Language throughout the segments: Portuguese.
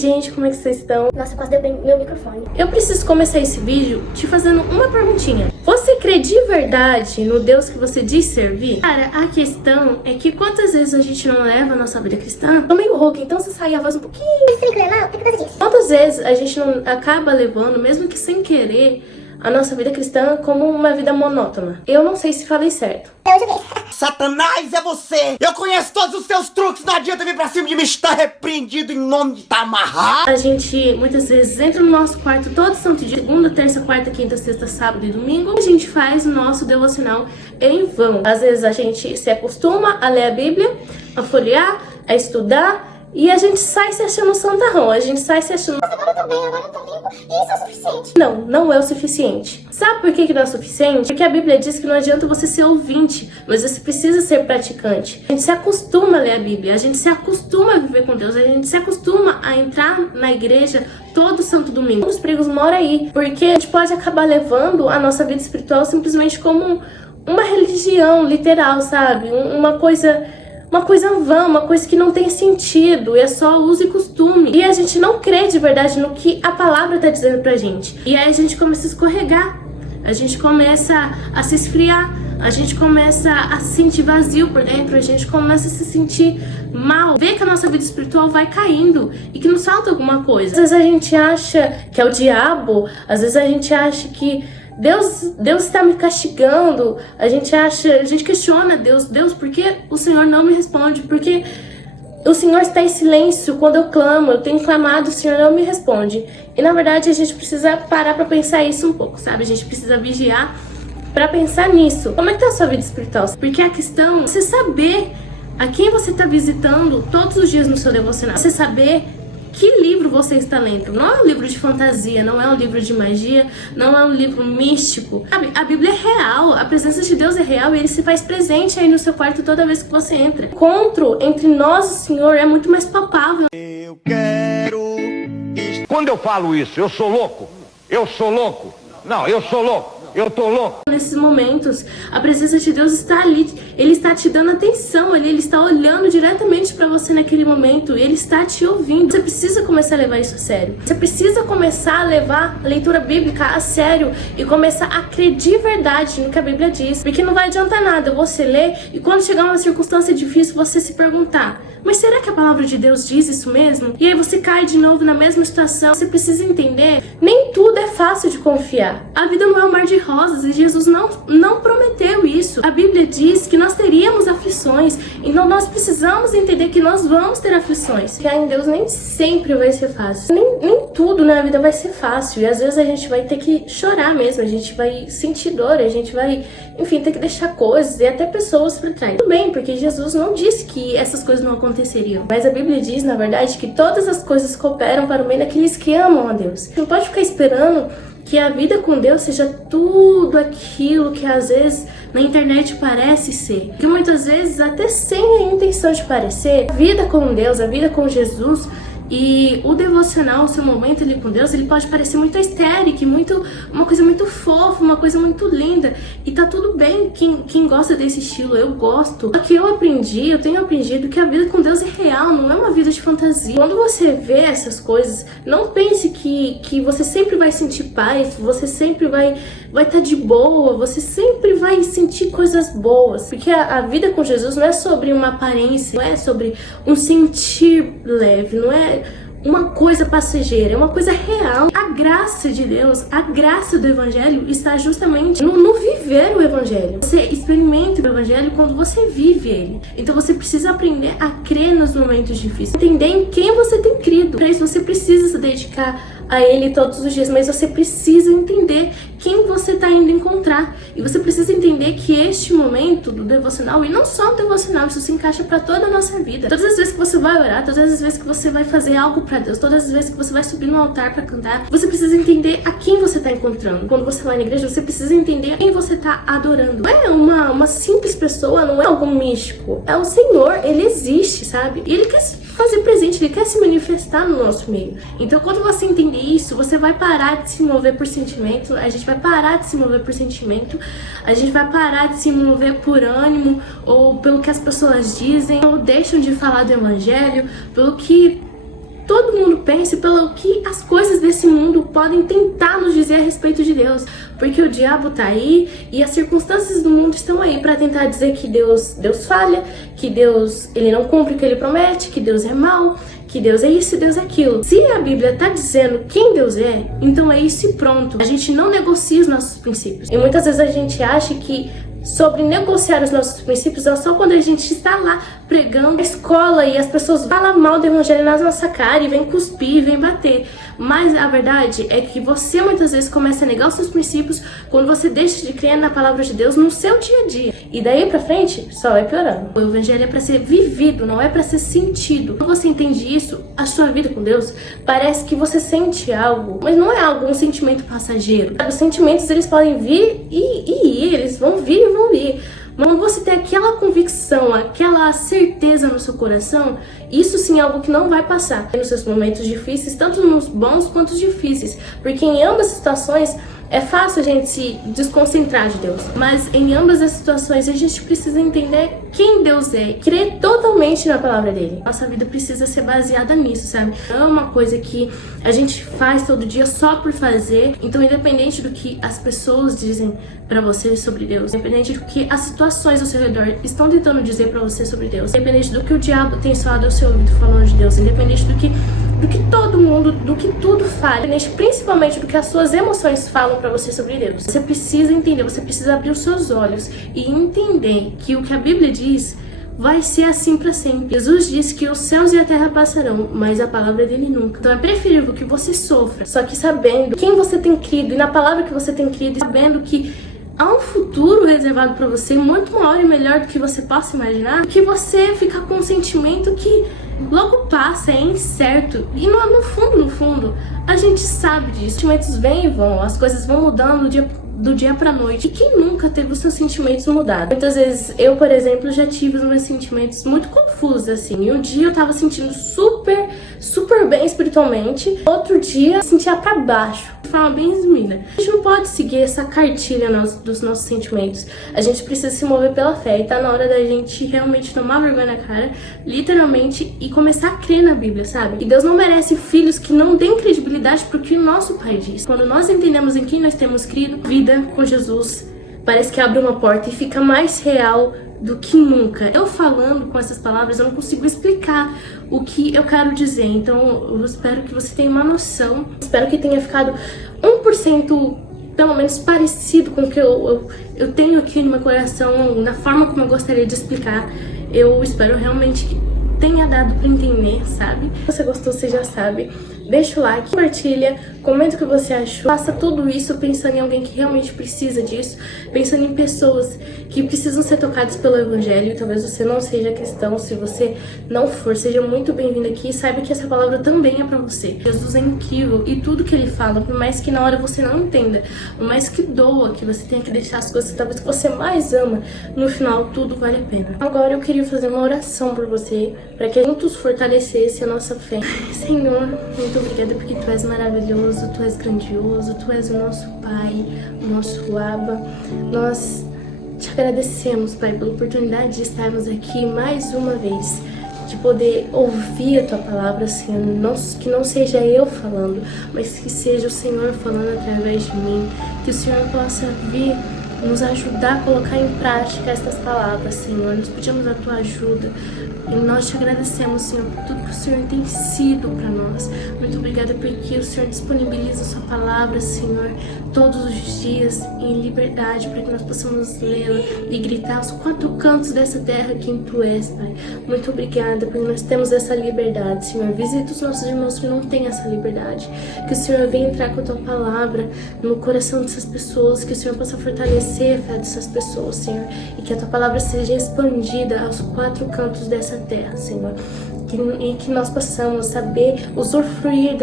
gente, como é que vocês estão? Nossa, quase deu bem meu microfone. Eu preciso começar esse vídeo te fazendo uma perguntinha. Você crê de verdade no Deus que você diz servir? Cara, a questão é que quantas vezes a gente não leva a nossa vida cristã? Tô meio rouca, então se sair a voz um pouquinho. Você me mal? O que você disse? Quantas vezes a gente não acaba levando, mesmo que sem querer, a nossa vida cristã como uma vida monótona? Eu não sei se falei certo. Até hoje eu vi. Satanás é você! Eu conheço todos os seus truques, não adianta vir pra cima de mim, está repreendido em nome de tá amarrado. A gente muitas vezes entra no nosso quarto todo santo dia, segunda, terça, quarta, quinta, sexta, sábado e domingo. A gente faz o nosso devocional em vão. Às vezes a gente se acostuma a ler a Bíblia, a folhear, a estudar. E a gente sai se achando santarrão, a gente sai se achando... Mas agora eu tô bem, agora eu tô limpo, e isso é o suficiente. Não, não é o suficiente. Sabe por que não é o suficiente? Porque a Bíblia diz que não adianta você ser ouvinte, mas você precisa ser praticante. A gente se acostuma a ler a Bíblia, a gente se acostuma a viver com Deus, a gente se acostuma a entrar na igreja todo santo domingo. Os perigos moram aí, porque a gente pode acabar levando a nossa vida espiritual simplesmente como uma religião literal, sabe? Uma coisa vã, uma coisa que não tem sentido, é só uso e costume. E a gente não crê de verdade no que a palavra tá dizendo pra gente. E aí a gente começa a escorregar, a gente começa a se esfriar, a gente começa a se sentir vazio por dentro, a gente começa a se sentir mal. Vê que a nossa vida espiritual vai caindo e que nos falta alguma coisa. Às vezes a gente acha que é o diabo, às vezes a gente acha que Deus está me castigando, a gente questiona Deus, por que o Senhor não me responde? Porque o Senhor está em silêncio quando eu clamo, eu tenho clamado, o Senhor não me responde. E na verdade a gente precisa parar pra pensar isso um pouco, sabe? A gente precisa vigiar pra pensar nisso. Como é que tá a sua vida espiritual? Porque a questão é você saber a quem você tá visitando todos os dias no seu devocional. Você saber que livro você está lendo. Não é um livro de fantasia, não é um livro de magia, não é um livro místico. Sabe? A Bíblia é real, a presença de Deus é real e Ele se faz presente aí no seu quarto toda vez que você entra. O encontro entre nós e o Senhor é muito mais palpável. Eu quero... Quando eu falo isso, eu sou louco? Eu sou louco? Não, eu sou louco. Eu tô louco. Nesses momentos, a presença de Deus está ali. Ele está te dando atenção ali. Ele está olhando diretamente para você naquele momento. Ele está te ouvindo. Você precisa começar a levar isso a sério. Você precisa começar a levar a leitura bíblica a sério e começar a crer de verdade no que a Bíblia diz. Porque não vai adiantar nada você ler e quando chegar uma circunstância difícil você se perguntar: mas será que a palavra de Deus diz isso mesmo? E aí você cai de novo na mesma situação. Você precisa entender, nem tudo é fácil de confiar. A vida não é um mar de rosas e Jesus não prometeu isso. A Bíblia diz que nós teríamos aflições, então nós precisamos entender que nós vamos ter aflições. Confiar em Deus nem sempre vai ser fácil. Nem tudo na vida vai ser fácil. E às vezes a gente vai ter que chorar mesmo, a gente vai sentir dor, a gente vai, enfim, ter que deixar coisas e até pessoas pra trás. Tudo bem, porque Jesus não disse que essas coisas não aconteceriam. Mas a Bíblia diz, na verdade, que todas as coisas cooperam para o bem daqueles que amam a Deus. Você não pode ficar esperando que a vida com Deus seja tudo aquilo que às vezes na internet parece ser. Que muitas vezes, até sem a intenção de parecer, a vida com Deus, a vida com Jesus e o devocional, o seu momento ali com Deus, ele pode parecer muito estéril, uma coisa muito fofa, uma coisa muito linda. E tá tudo bem quem gosta desse estilo, eu gosto. Só que eu tenho aprendido que a vida com Deus é real, não é uma vida de fantasia. Quando você vê essas coisas, não pense que você sempre vai sentir paz, você sempre vai estar de boa, você sempre vai sentir coisas boas. Porque a vida com Jesus não é sobre uma aparência, não é sobre um sentir leve, não é uma coisa passageira, é uma coisa real. A graça de Deus, a graça do Evangelho está justamente no viver o Evangelho. Você experimenta o Evangelho quando você vive ele. Então você precisa aprender a crer nos momentos difíceis, entender em quem você tem crido. Para isso você precisa se dedicar a Ele todos os dias, mas você precisa entender quem você está indo encontrar. E você precisa entender que este momento do devocional, e não só o devocional, isso se encaixa para toda a nossa vida. Todas as vezes que você vai orar, todas as vezes que você vai fazer algo para Deus, todas as vezes que você vai subir no altar para cantar, você precisa entender a quem você está encontrando. Quando você vai na igreja, você precisa entender quem você está adorando. Não é uma simples pessoa, não é algo místico. É o Senhor, Ele existe, sabe? E Ele quer fazer presente, Ele quer se manifestar no nosso meio. Então quando você entender isso, você vai parar de se mover por sentimento, a gente vai parar de se mover por sentimento, a gente vai parar de se mover por ânimo, ou pelo que as pessoas dizem, ou deixam de falar do Evangelho, pelo que todo mundo pense pelo que as coisas desse mundo podem tentar nos dizer a respeito de Deus. Porque o diabo tá aí e as circunstâncias do mundo estão aí para tentar dizer que Deus falha, que Deus ele não cumpre o que ele promete, que Deus é mau, que Deus é isso e Deus é aquilo. Se a Bíblia tá dizendo quem Deus é, então é isso e pronto. A gente não negocia os nossos princípios. E muitas vezes a gente acha que sobre negociar os nossos princípios é só quando a gente está lá pregando na escola e as pessoas falam mal do evangelho na nossa cara e vem cuspir, vem bater. Mas a verdade é que você muitas vezes começa a negar os seus princípios quando você deixa de crer na palavra de Deus no seu dia a dia. E daí pra frente, só vai piorando. O evangelho é pra ser vivido, não é pra ser sentido. Quando você entende isso, a sua vida com Deus parece que você sente algo, mas não é algo, um sentimento passageiro. Os sentimentos, eles podem vir e ir, eles vão vir e vão ir. Mas quando você tem aquela convicção, aquela certeza no seu coração, isso sim é algo que não vai passar nos seus momentos difíceis, tanto nos bons quanto os difíceis. Porque em ambas as situações é fácil a gente se desconcentrar de Deus. Mas em ambas as situações a gente precisa entender quem Deus é, crer totalmente na palavra dele. Nossa vida precisa ser baseada nisso, sabe? Não é uma coisa que a gente faz todo dia só por fazer. Então, independente do que as pessoas dizem pra você sobre Deus, independente do que as situações ao seu redor estão tentando dizer pra você sobre Deus, independente do que o diabo tem soado ao seu ouvido falando de Deus, independente do que todo mundo, do que tudo fala, principalmente do que as suas emoções falam pra você sobre Deus. Você precisa entender, você precisa abrir os seus olhos e entender que o que a Bíblia diz vai ser assim pra sempre. Jesus disse que os céus e a terra passarão, mas a palavra dele nunca. Então é preferível que você sofra, só que sabendo quem você tem crido e na palavra que você tem crido, e sabendo que há um futuro reservado pra você muito maior e melhor do que você possa imaginar, que você fica com um sentimento que logo passa, é incerto. E no fundo, a gente sabe disso. Os sentimentos vêm e vão, as coisas vão mudando do dia pra noite. E quem nunca teve os seus sentimentos mudados? Muitas vezes, eu, por exemplo, já tive os meus sentimentos muito confusos, assim. E um dia eu tava sentindo super bem espiritualmente. Outro dia, eu sentia pra baixo, de forma bem resumida. A gente não pode seguir essa cartilha dos nossos sentimentos. A gente precisa se mover pela fé. E tá na hora da gente realmente tomar vergonha na cara, literalmente, e começar a crer na Bíblia, sabe? E Deus não merece filhos que não deem credibilidade pro que o nosso Pai diz. Quando nós entendemos em quem nós temos crido, vida com Jesus parece que abre uma porta e fica mais real do que nunca. Eu falando com essas palavras, eu não consigo explicar o que eu quero dizer. Então eu espero que você tenha uma noção. Espero que tenha ficado 1% pelo menos parecido com o que eu tenho aqui no meu coração, na forma como eu gostaria de explicar. Eu espero realmente que tenha dado pra entender, sabe? Se você gostou, você já sabe. Deixa o like, compartilha, comenta o que você achou. Faça tudo isso pensando em alguém que realmente precisa disso, pensando em pessoas que precisam ser tocadas pelo evangelho. Talvez você não seja cristão, se você não for, seja muito bem-vindo aqui e saiba que essa palavra também é pra você. Jesus é incrível e tudo que ele fala, por mais que na hora você não entenda, por mais que doa, que você tenha que deixar as coisas talvez que você mais ama, no final tudo vale a pena. Agora eu queria fazer uma oração por você, para que juntos fortalecesse a nossa fé. Senhor, muito obrigada porque tu és maravilhoso, tu és grandioso, tu és o nosso Pai, o nosso Abba. Nós te agradecemos, Pai, pela oportunidade de estarmos aqui mais uma vez, de poder ouvir a tua palavra, Senhor, que não seja eu falando, mas que seja o Senhor falando através de mim, que o Senhor possa vir nos ajudar a colocar em prática essas palavras, Senhor. Nós pedimos a tua ajuda e nós te agradecemos, Senhor, por tudo que o Senhor tem sido para nós. Muito obrigada porque o Senhor disponibiliza a sua palavra, Senhor, todos os dias em liberdade, para que nós possamos lê-la e gritar aos quatro cantos dessa terra quem tu és, Pai. Muito obrigada porque nós temos essa liberdade, Senhor. Visita os nossos irmãos que não têm essa liberdade. Que o Senhor venha entrar com a tua palavra no coração dessas pessoas, que o Senhor possa fortalecer a fé dessas pessoas, Senhor, e que a tua palavra seja expandida aos quatro cantos dessa terra, Senhor, e que nós possamos saber usufruir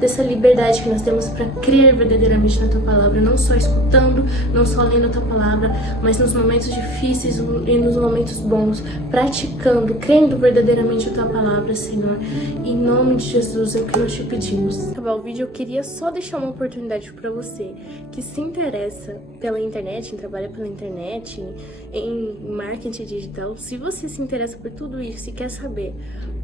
dessa liberdade que nós temos para crer verdadeiramente na Tua Palavra, não só escutando, não só lendo a Tua Palavra, mas nos momentos difíceis e nos momentos bons, praticando, crendo verdadeiramente a Tua Palavra, Senhor. Em nome de Jesus é o que nós te pedimos. Acabar o vídeo, eu queria só deixar uma oportunidade para você que se interessa pela internet, em trabalhar pela internet, em marketing digital. Se você se interessa por tudo isso e quer saber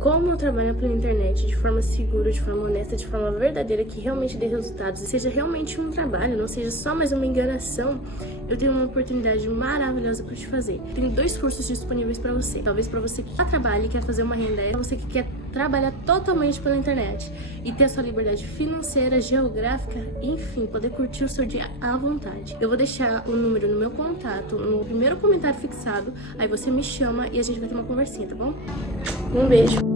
como trabalhar pela internet de forma segura, de forma honesta, de forma verdadeira, que realmente dê resultados e seja realmente um trabalho, não seja só mais uma enganação, eu tenho uma oportunidade maravilhosa para te fazer. Tenho 2 cursos disponíveis para você. Talvez para você que já trabalha e quer fazer uma renda extra, você que quer trabalhar totalmente pela internet e ter a sua liberdade financeira, geográfica, enfim, poder curtir o seu dia à vontade. Eu vou deixar o número no meu contato, no primeiro comentário fixado, aí você me chama e a gente vai ter uma conversinha, tá bom? Um beijo!